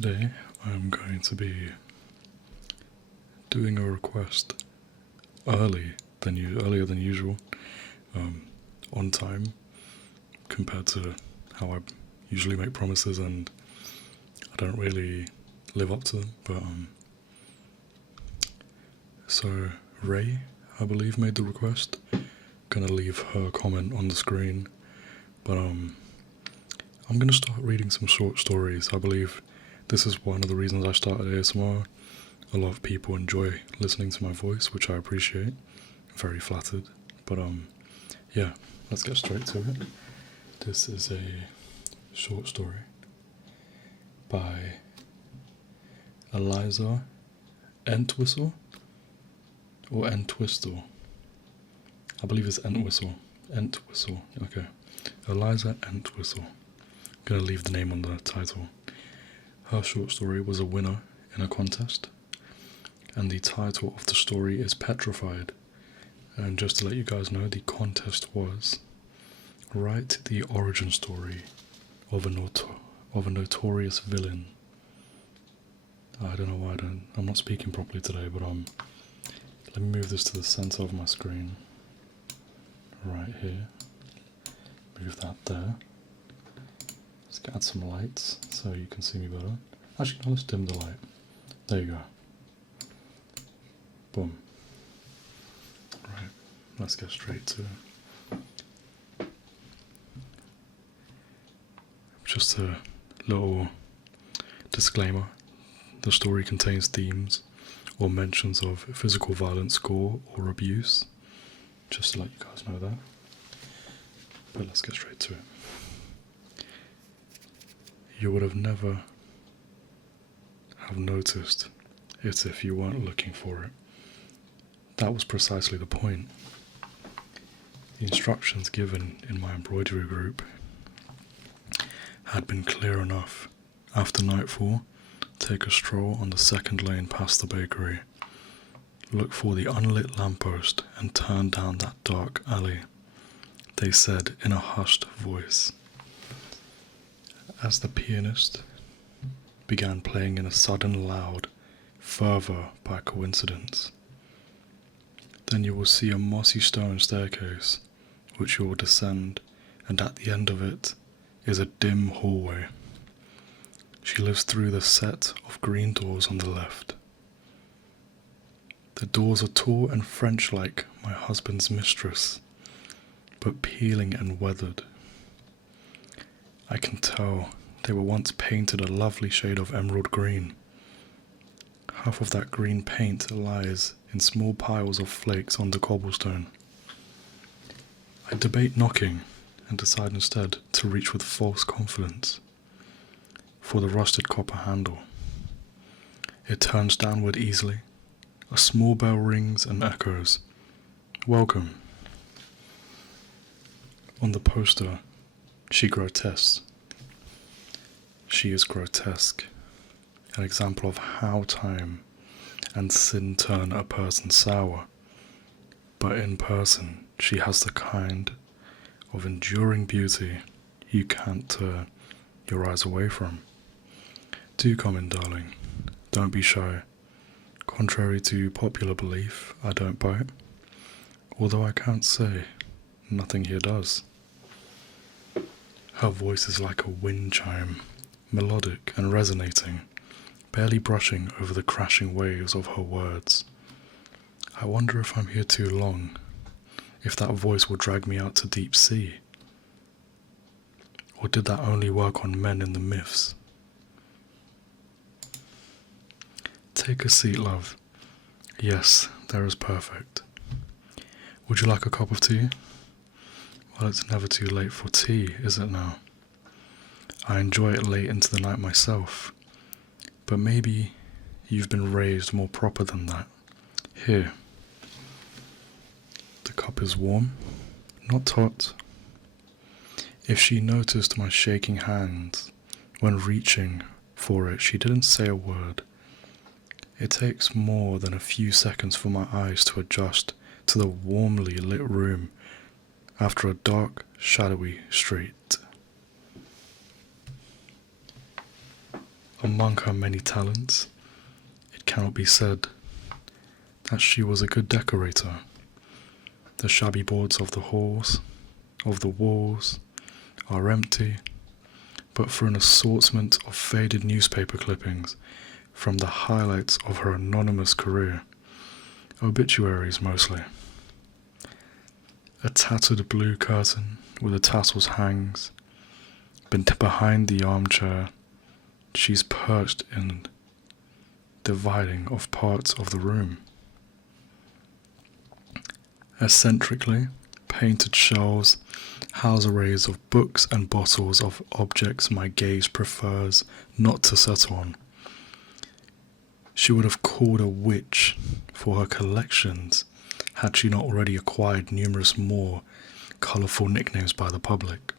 Today I'm going to be doing a request earlier than usual, on time, compared to how I usually make promises and I don't really live up to them. But so Ray, I believe, made the request. Gonna leave her comment on the screen, but I'm gonna start reading some short stories. I believe this is one of the reasons I started ASMR. A lot of people enjoy listening to my voice, which I appreciate. Very flattered. But yeah, let's get straight to it. This is a short story by 𝗧𝗛𝗓𝗏 or 𝗧𝗛𝗏𝗏. I believe it's 𝗧𝗛𝗏𝗏. Okay. 𝗧𝗛𝗏𝗏. Gonna leave the name on the title. Her short story was a winner in a contest, and the title of the story is Petrified. And just to let you guys know, the contest was write the origin story of a notorious villain. I don't know why I'm not speaking properly today, but let me move this to the center of my screen. Right here. Move that there. Let's add some lights so you can see me better. Actually, no, let's dim the light. There you go. Boom. Right, let's get straight to it. Just a little disclaimer. The story contains themes or mentions of physical violence, gore, or abuse. Just to let you guys know that. But let's get straight to it. You would have never have noticed it if you weren't looking for it. That was precisely the point. The instructions given in my embroidery group had been clear enough. After nightfall, take a stroll on the second lane past the bakery. Look for the unlit lamppost and turn down that dark alley, they said in a hushed voice. As the pianist began playing in a sudden loud fervor by coincidence, then you will see a mossy stone staircase which you will descend, and at the end of it is a dim hallway. She lives through the set of green doors on the left. The doors are tall and French-like, my husband's mistress, but peeling and weathered. I can tell they were once painted a lovely shade of emerald green. Half of that green paint lies in small piles of flakes on the cobblestone. I debate knocking and decide instead to reach with false confidence for the rusted copper handle. It turns downward easily. A small bell rings and echoes. Welcome. On the poster, she is grotesque, an example of how time and sin turn a person sour. But in person, she has the kind of enduring beauty you can't turn your eyes away from. Do come in, darling. Don't be shy. Contrary to popular belief, I don't bite, although I can't say nothing here does. Her voice is like a wind chime, melodic and resonating, barely brushing over the crashing waves of her words. I wonder if I'm here too long, if that voice will drag me out to deep sea. Or did that only work on men in the myths? Take a seat, love. Yes, there is perfect. Would you like a cup of tea? Well, it's never too late for tea, is it now? I enjoy it late into the night myself, but maybe you've been raised more proper than that. Here. The cup is warm, not hot. If she noticed my shaking hands when reaching for it, she didn't say a word. It takes more than a few seconds for my eyes to adjust to the warmly lit room after a dark, shadowy street. Among her many talents, it cannot be said that she was a good decorator. The shabby boards of the halls, of the walls, are empty, but for an assortment of faded newspaper clippings from the highlights of her anonymous career, obituaries mostly. A tattered blue curtain with the tassels hangs, behind the armchair she's perched in dividing of parts of the room. Eccentrically painted shelves house arrays of books and bottles of objects my gaze prefers not to settle on. She would have called a witch for her collections had she not already acquired numerous more colourful nicknames by the public.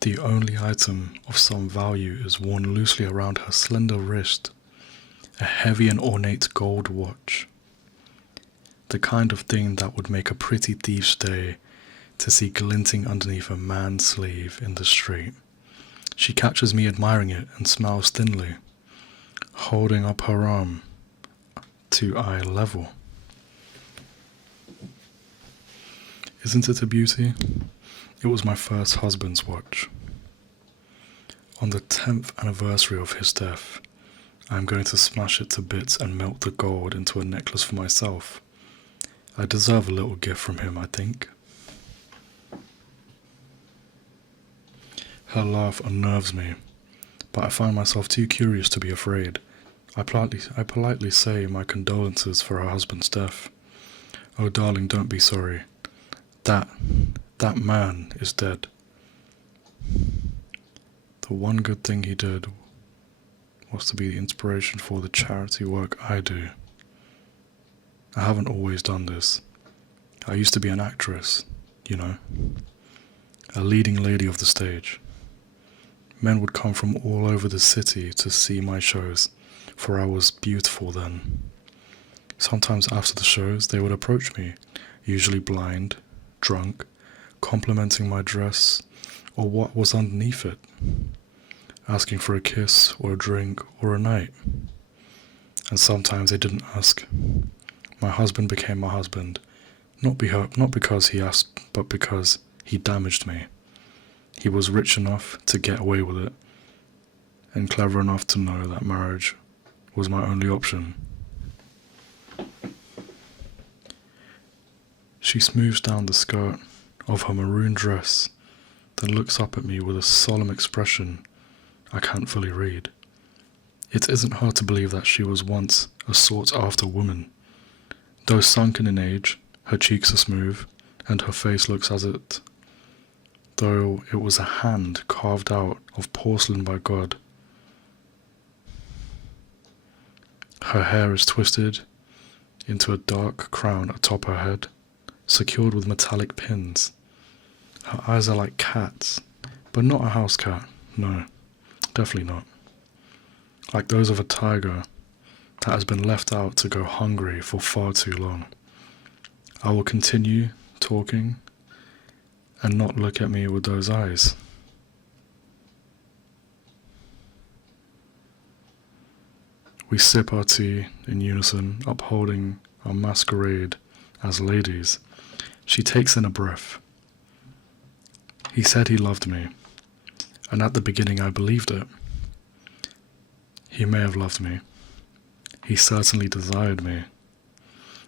The only item of some value is worn loosely around her slender wrist, a heavy and ornate gold watch. The kind of thing that would make a pretty thief stay to see glinting underneath a man's sleeve in the street. She catches me admiring it and smiles thinly, holding up her arm to eye level. Isn't it a beauty? It was my first husband's watch. On the 10th anniversary of his death, I am going to smash it to bits and melt the gold into a necklace for myself. I deserve a little gift from him, I think. Her laugh unnerves me, but I find myself too curious to be afraid. I politely say my condolences for her husband's death. Oh darling, don't be sorry. That man is dead. The one good thing he did was to be the inspiration for the charity work I do. I haven't always done this. I used to be an actress, you know, a leading lady of the stage. Men would come from all over the city to see my shows, for I was beautiful then. Sometimes after the shows, they would approach me, usually blind, drunk, complimenting my dress or what was underneath it, asking for a kiss or a drink or a night. And sometimes they didn't ask. My husband became my husband, not because he asked, but because he damaged me. He was rich enough to get away with it, and clever enough to know that marriage was my only option. She smooths down the skirt of her maroon dress, then looks up at me with a solemn expression I can't fully read. It isn't hard to believe that she was once a sought-after woman. Though sunken in age, her cheeks are smooth, and her face looks as it though it was a hand carved out of porcelain by God. Her hair is twisted into a dark crown atop her head, secured with metallic pins. Her eyes are like cats, but not a house cat, no, definitely not. Like those of a tiger that has been left out to go hungry for far too long. I will continue talking and not look at me with those eyes. We sip our tea in unison, upholding our masquerade as ladies. She takes in a breath. He said he loved me, and at the beginning I believed it. He may have loved me. He certainly desired me.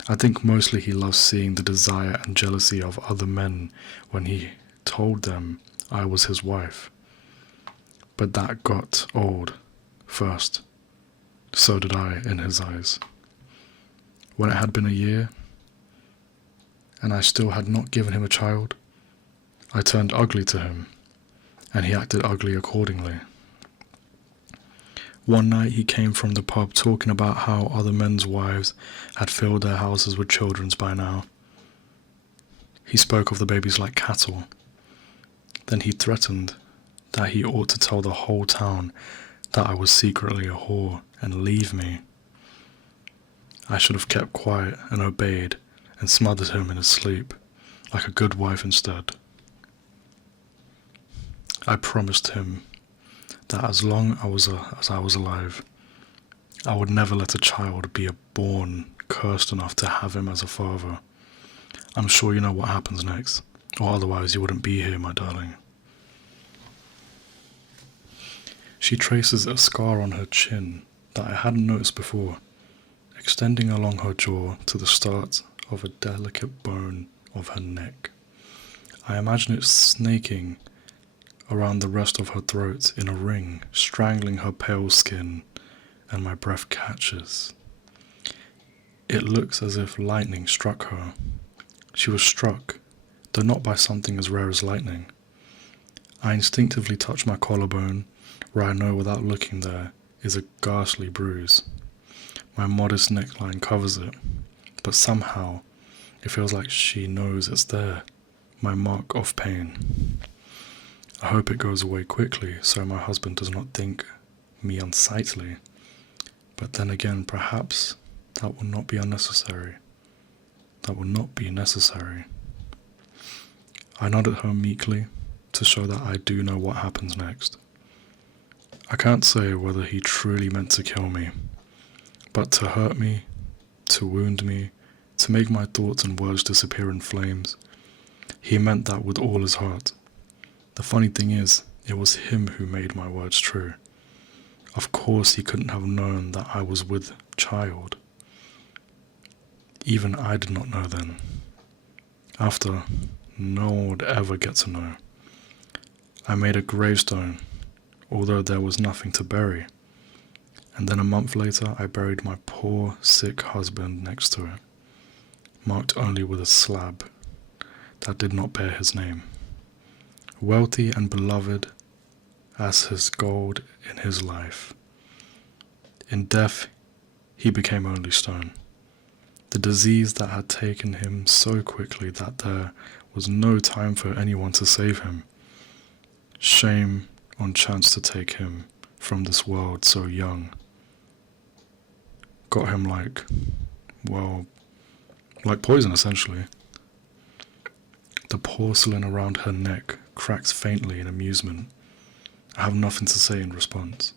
I think mostly he loves seeing the desire and jealousy of other men when he told them I was his wife. But that got old first. So did I in his eyes. When it had been a year, and I still had not given him a child, I turned ugly to him, and he acted ugly accordingly. One night he came from the pub talking about how other men's wives had filled their houses with children by now. He spoke of the babies like cattle. Then he threatened that he ought to tell the whole town that I was secretly a whore and leave me. I should have kept quiet and obeyed and smothered him in his sleep, like a good wife instead. I promised him that as long as I was alive, I would never let a child be born cursed enough to have him as a father. I'm sure you know what happens next, or otherwise you wouldn't be here, my darling. She traces a scar on her chin that I hadn't noticed before, extending along her jaw to the start of a delicate bone of her neck. I imagine it snaking around the rest of her throat in a ring, strangling her pale skin, and my breath catches. It looks as if lightning struck her. She was struck, though not by something as rare as lightning. I instinctively touch my collarbone, where I know without looking there is a ghastly bruise. My modest neckline covers it, but somehow it feels like she knows it's there, my mark of pain. I hope it goes away quickly so my husband does not think me unsightly, but then again perhaps that will not be unnecessary. That will not be necessary. I nod at her meekly to show that I do know what happens next. I can't say whether he truly meant to kill me, but to hurt me, to wound me, to make my thoughts and words disappear in flames, he meant that with all his heart. The funny thing is, it was him who made my words true. Of course he couldn't have known that I was with child. Even I did not know then. After, no one would ever get to know. I made a gravestone, although there was nothing to bury. And then a month later I buried my poor, sick husband next to it, marked only with a slab that did not bear his name. Wealthy and beloved as his gold in his life. In death, he became only stone. The disease that had taken him so quickly that there was no time for anyone to save him. Shame on chance to take him from this world so young. Got him like poison essentially. The porcelain around her neck cracks faintly in amusement. I have nothing to say in response.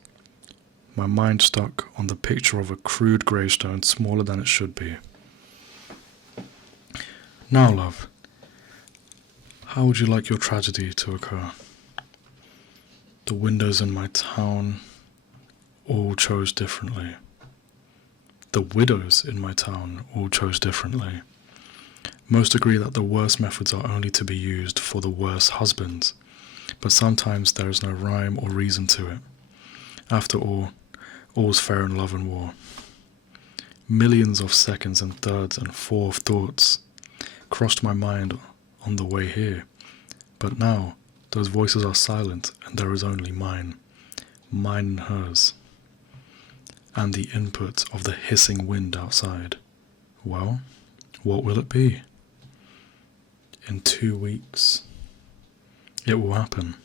My mind stuck on the picture of a crude gravestone smaller than it should be. Now, love, how would you like your tragedy to occur? The windows in my town all chose differently. The widows in my town all chose differently. Most agree that the worst methods are only to be used for the worst husbands, but sometimes there is no rhyme or reason to it. After all, all's fair in love and war. Millions of seconds and thirds and fourth thoughts crossed my mind on the way here, but now those voices are silent and there is only mine and hers, and the input of the hissing wind outside. Well, what will it be? In 2 weeks, it will happen.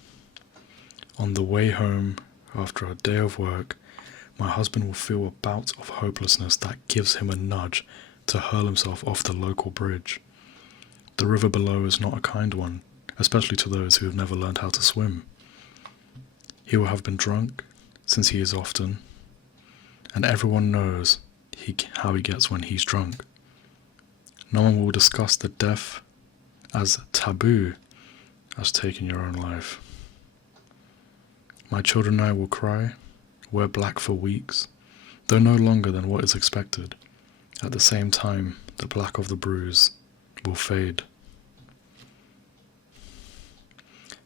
On the way home, after a day of work, my husband will feel a bout of hopelessness that gives him a nudge to hurl himself off the local bridge. The river below is not a kind one, especially to those who have never learned how to swim. He will have been drunk, since he is often, and everyone knows how he gets when he's drunk. No one will discuss the death as taboo as taking your own life. My children and I will cry, wear black for weeks, though no longer than what is expected. At the same time, the black of the bruise will fade.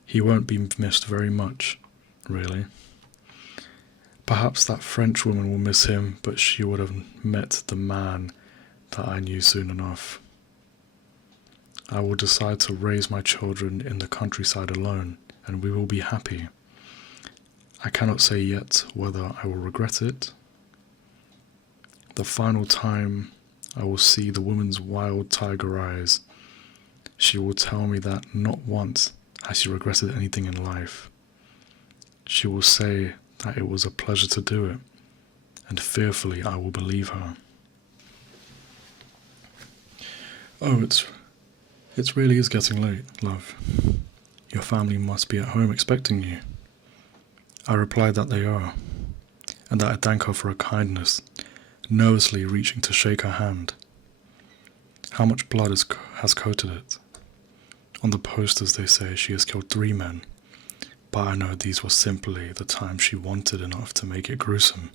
He won't be missed very much, really. Perhaps that French woman will miss him, but she would have met the man that I knew soon enough. I will decide to raise my children in the countryside alone, and we will be happy. I cannot say yet whether I will regret it. The final time I will see the woman's wild tiger eyes, she will tell me that not once has she regretted anything in life. She will say that it was a pleasure to do it, and fearfully I will believe her. Oh, it really is getting late, love. Your family must be at home expecting you. I replied that they are, and that I thank her for her kindness, nervously reaching to shake her hand. How much blood has coated it? On the posters they say she has killed 3 men, but I know these were simply the time she wanted enough to make it gruesome.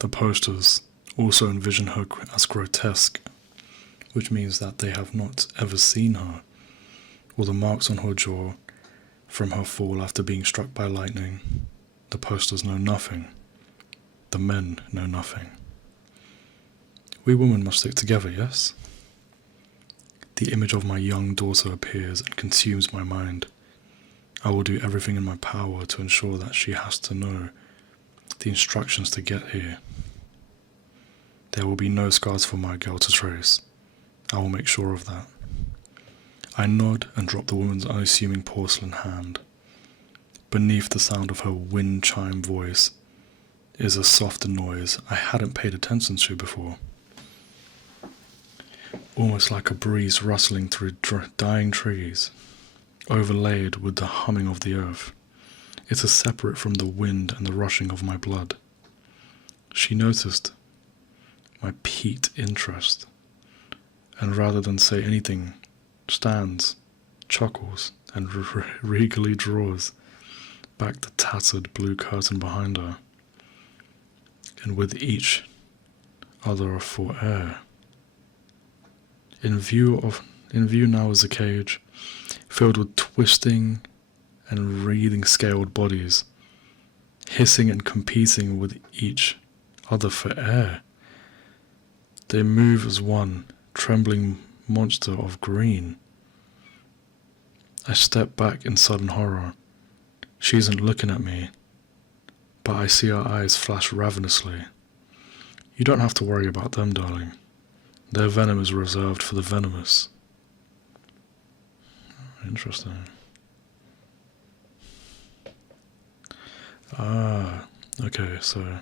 The posters also envision her as grotesque, which means that they have not ever seen her, or the marks on her jaw from her fall after being struck by lightning. The posters know nothing. The men know nothing. We women must stick together, yes? The image of my young daughter appears and consumes my mind. I will do everything in my power to ensure that she has to know the instructions to get here. There will be no scars for my girl to trace. I will make sure of that. I nod and drop the woman's unassuming porcelain hand. Beneath the sound of her wind chime voice is a softer noise I hadn't paid attention to before. Almost like a breeze rustling through dying trees, overlaid with the humming of the earth. It is separate from the wind and the rushing of my blood. She noticed my piqued interest, and rather than say anything, stands, chuckles, and regally draws back the tattered blue curtain behind her, and with each other for air. In view now is a cage filled with twisting and wreathing scaled bodies, hissing and competing with each other for air. They move as one trembling monster of green. I step back in sudden horror. She isn't looking at me, but I see her eyes flash ravenously. You don't have to worry about them, darling. Their venom is reserved for the venomous. Interesting. Okay, so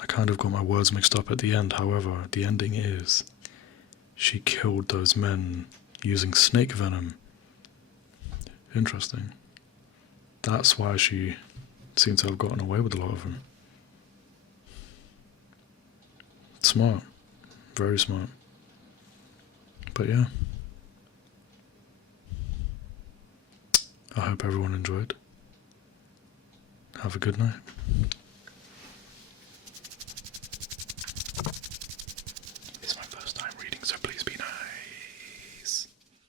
I kind of got my words mixed up at the end. However, the ending is she killed those men using snake venom. Interesting. That's why she seemed to have gotten away with a lot of them. Smart. Very smart. But yeah. I hope everyone enjoyed. Have a good night.